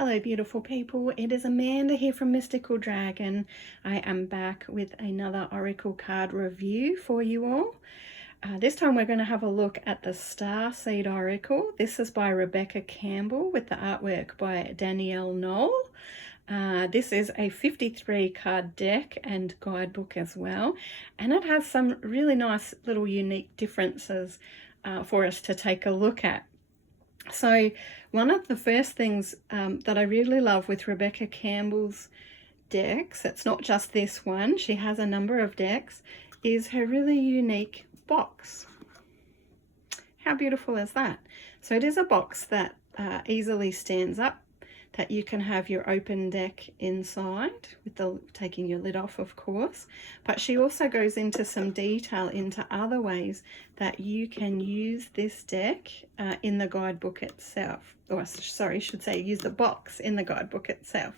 Hello beautiful people, it is Amanda here from Mystical Dragon. I am back with another Oracle card review for you all. This time we're going to have a look at the Starseed Oracle. This is by Rebecca Campbell with the artwork by Danielle Noel. This is a 53 card deck and guidebook as well, and it has some really nice little unique differences for us to take a look at. So one of the first things that I really love with Rebecca Campbell's decks, it's not just this one, she has a number of decks, is her really unique box. How beautiful is that? So it is a box that easily stands up, that you can have your open deck inside with the taking your lid off, of course, but she also goes into some detail into other ways that you can use this deck in the guidebook itself, or sorry, I should say use the box in the guidebook itself.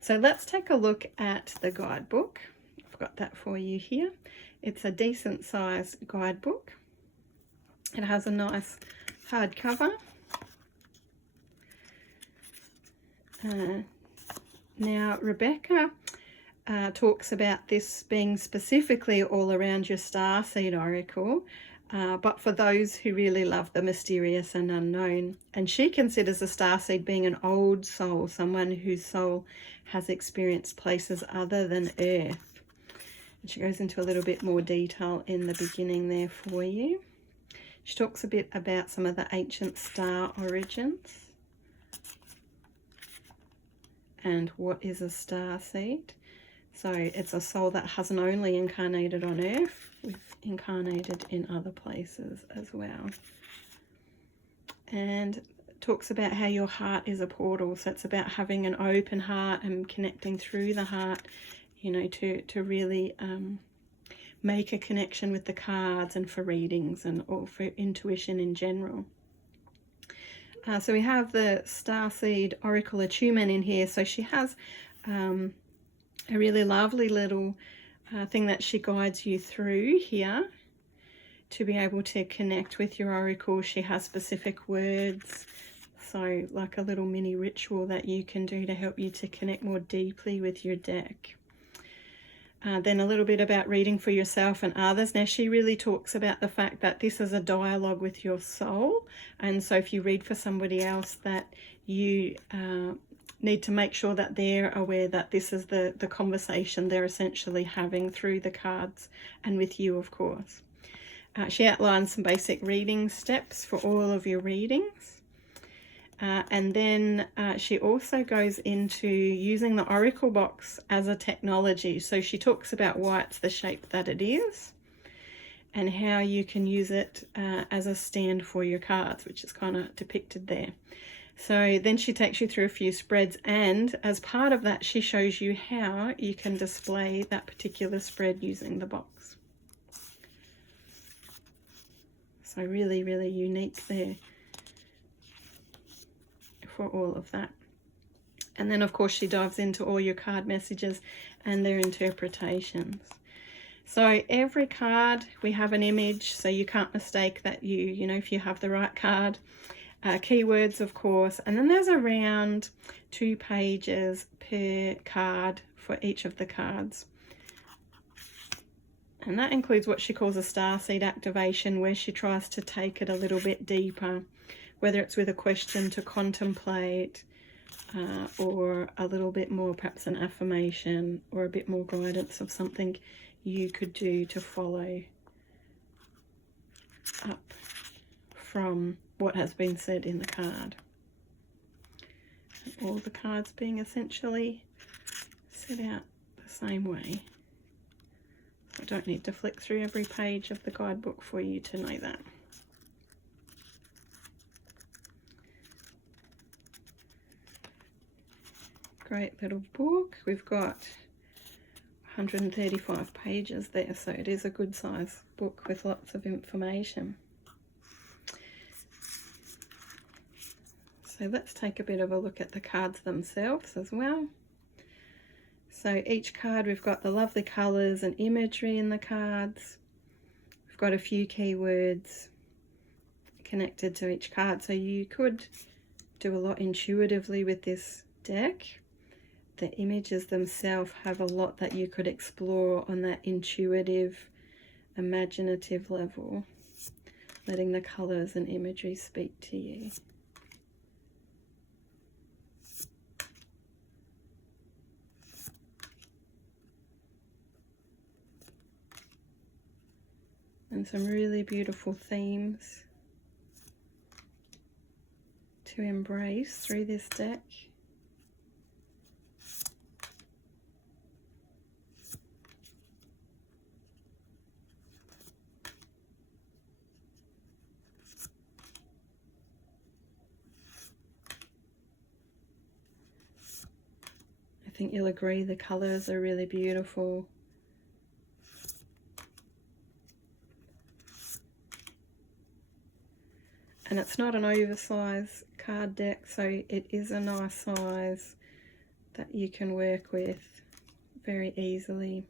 So let's take a look at the guidebook. I've got that for you here. It's a decent sized guidebook. It has a nice hardcover. Now Rebecca talks about this being specifically all around your Starseed Oracle, but for those who really love the mysterious and unknown. And she considers a starseed being an old soul, someone whose soul has experienced places other than Earth. And she goes into a little bit more detail in the beginning there for you. She talks a bit about some of the ancient star origins and what is a starseed. So it's a soul that hasn't only incarnated on Earth, we've incarnated in other places as well. And talks about how your heart is a portal, so it's about having an open heart and connecting through the heart, you know, to really make a connection with the cards and for readings and or for intuition in general. So we have the Starseed Oracle attunement in here. So she has a really lovely little thing that she guides you through here to be able to connect with your oracle. She has specific words, so like a little mini ritual that you can do to help you to connect more deeply with your deck. Then a little bit about reading for yourself and others. Now she really talks about the fact that this is a dialogue with your soul, and so if you read for somebody else, that you need to make sure that they're aware that this is the conversation they're essentially having through the cards and with you, of course. She outlines some basic reading steps for all of your readings. And then she also goes into using the Oracle box as a technology. So she talks about why it's the shape that it is and how you can use it as a stand for your cards, which is kind of depicted there. So then she takes you through a few spreads, and as part of that she shows you how you can display that particular spread using the box. So really, really unique there for all of that. And then of course she dives into all your card messages and their interpretations. So every card we have an image, so you can't mistake that you know, if you have the right card. Keywords, of course, and then there's around 2 pages per card for each of the cards. And that includes what she calls a starseed activation, where she tries to take it a little bit deeper, whether it's with a question to contemplate or a little bit more, perhaps an affirmation or a bit more guidance of something you could do to follow up from what has been said in the card. And all the cards being essentially set out the same way. So I don't need to flick through every page of the guidebook for you to know that. Great little book. We've got 135 pages there, so it is a good size book with lots of information. So let's take a bit of a look at the cards themselves as well. So each card, we've got the lovely colours and imagery in the cards. We've got a few keywords connected to each card, so you could do a lot intuitively with this deck. The images themselves have a lot that you could explore on that intuitive, imaginative level, letting the colours and imagery speak to you. And some really beautiful themes to embrace through this deck. I think you'll agree the colours are really beautiful. And it's not an oversized card deck, so it is a nice size that you can work with very easily.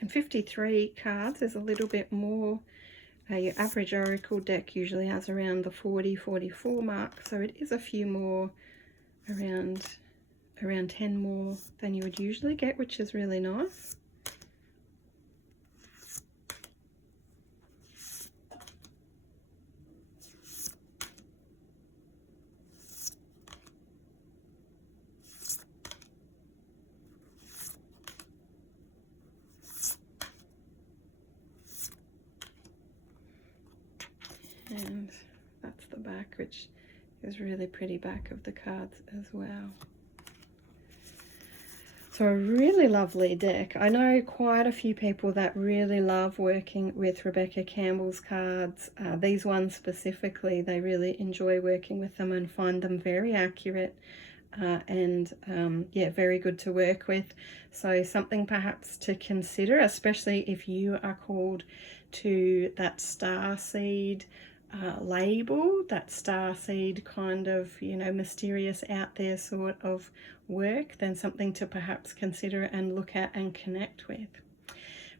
And 53 cards is a little bit more. Your average Oracle deck usually has around the 40-44 mark, so it is a few more, around 10 more than you would usually get, which is really nice. And that's the back, which is really pretty back of the cards as well. So a really lovely deck. I know quite a few people that really love working with Rebecca Campbell's cards. These ones specifically, they really enjoy working with them and find them very accurate and yeah, very good to work with. So something perhaps to consider, especially if you are called to that starseed label, that starseed kind of, you know, mysterious out there sort of work, then something to perhaps consider and look at and connect with.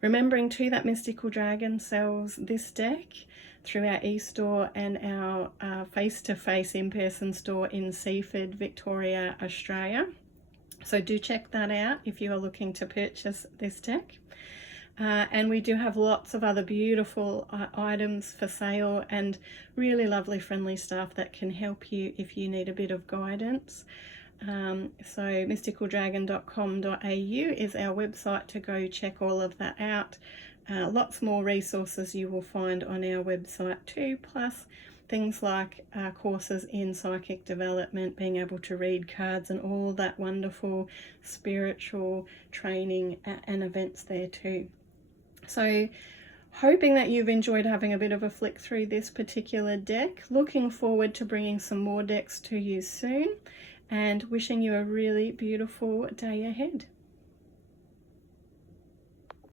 Remembering too that Mystical Dragon sells this deck through our e-store and our face-to-face in-person store in Seaford, Victoria, Australia. So do check that out if you are looking to purchase this deck. And we do have lots of other beautiful items for sale and really lovely friendly staff that can help you if you need a bit of guidance. So mysticaldragon.com.au is our website to go check all of that out. Lots more resources you will find on our website too, plus things like courses in psychic development, being able to read cards and all that wonderful spiritual training and events there too. So hoping that you've enjoyed having a bit of a flick through this particular deck. Looking forward to bringing some more decks to you soon and wishing you a really beautiful day ahead.